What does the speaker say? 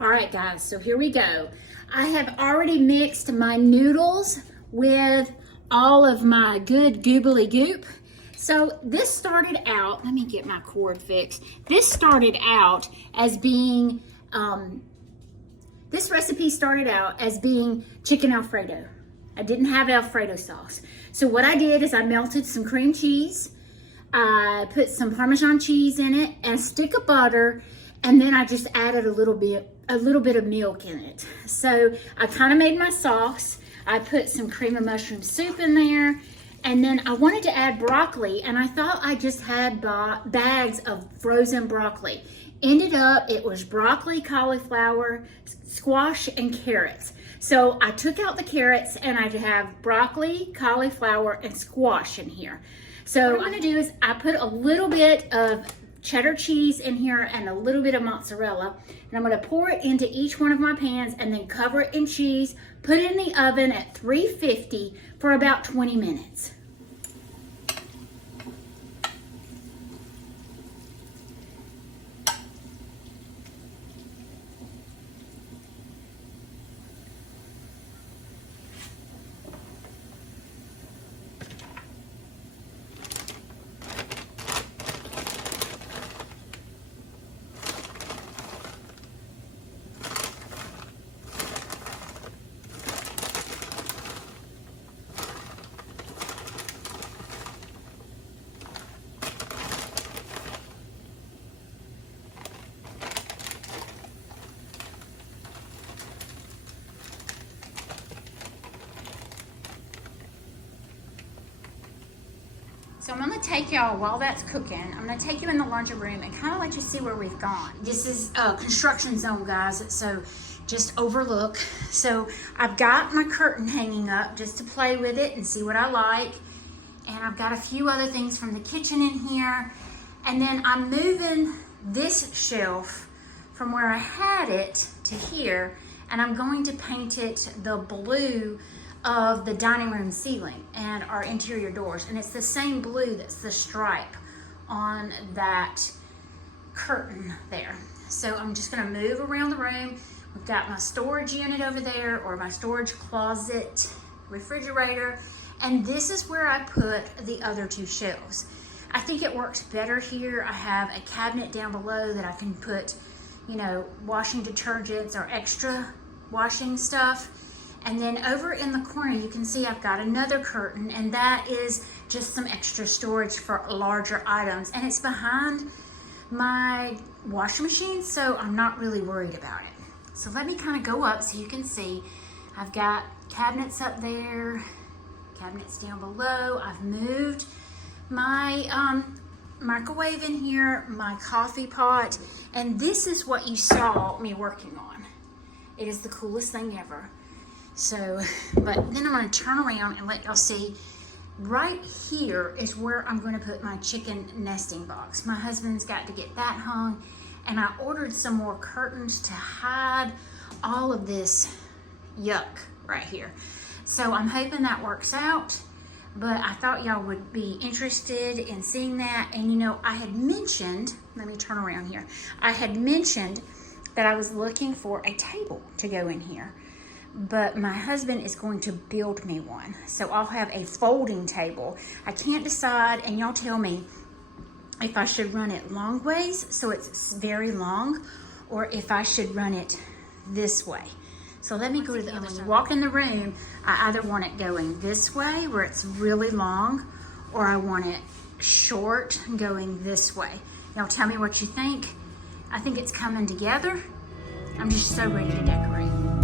All right, guys, so here we go. I have already mixed my noodles with all of my good goobly goop. So this started out, let me get my cord fixed. This started out as being, this recipe started out as being chicken Alfredo. I didn't have Alfredo sauce. So what I did is I melted some cream cheese, I put some Parmesan cheese in it and a stick of butter, and then I just added a little bit of milk in it. So I kind of made my sauce. I put some cream of mushroom soup in there, and then I wanted to add broccoli, and I thought I just had bags of frozen broccoli. Ended up, it was broccoli, cauliflower, squash, and carrots. So I took out the carrots, and I have broccoli, cauliflower, and squash in here. So what I'm gonna do is I put a little bit of cheddar cheese in here and a little bit of mozzarella, and I'm going to pour it into each one of my pans and then cover it in cheese, put it in the oven at 350 for about 20 minutes. So I'm gonna take y'all, while that's cooking, I'm gonna take you in the laundry room and kind of let you see where we've gone. This is a construction zone, guys, so just overlook. So I've got my curtain hanging up just to play with it and see what I like. And I've got a few other things from the kitchen in here. And then I'm moving this shelf from where I had it to here, and I'm going to paint it the blue of the dining room ceiling and our interior doors, and it's the same blue that's the stripe on that curtain there. So I'm just going to move around the room. We've got my storage unit over there, or my storage closet, refrigerator, and this is where I put the other two shelves. I think it works better here. I have a cabinet down below that I can put, you know, washing detergents or extra washing stuff. And then over in the corner, you can see I've got another curtain, and that is just some extra storage for larger items. And it's behind my washing machine, so I'm not really worried about it. So let me kind of go up so you can see. I've got cabinets up there, cabinets down below. I've moved my microwave in here, my coffee pot, and this is what you saw me working on. It is the coolest thing ever. So, but then I'm gonna turn around and let y'all see. Right here is where I'm gonna put my chicken nesting box. My husband's got to get that hung, and I ordered some more curtains to hide all of this yuck right here. So I'm hoping that works out, but I thought y'all would be interested in seeing that. And you know, I had mentioned, let me turn around here. I had mentioned that I was looking for a table to go in here, but my husband is going to build me one. So I'll have a folding table. I can't decide, and y'all tell me if I should run it long ways, so it's very long, or if I should run it this way. So let me go to the other side. When you walk in the room, I either want it going this way where it's really long, or I want it short going this way. Y'all tell me what you think. I think it's coming together. I'm just so ready to decorate.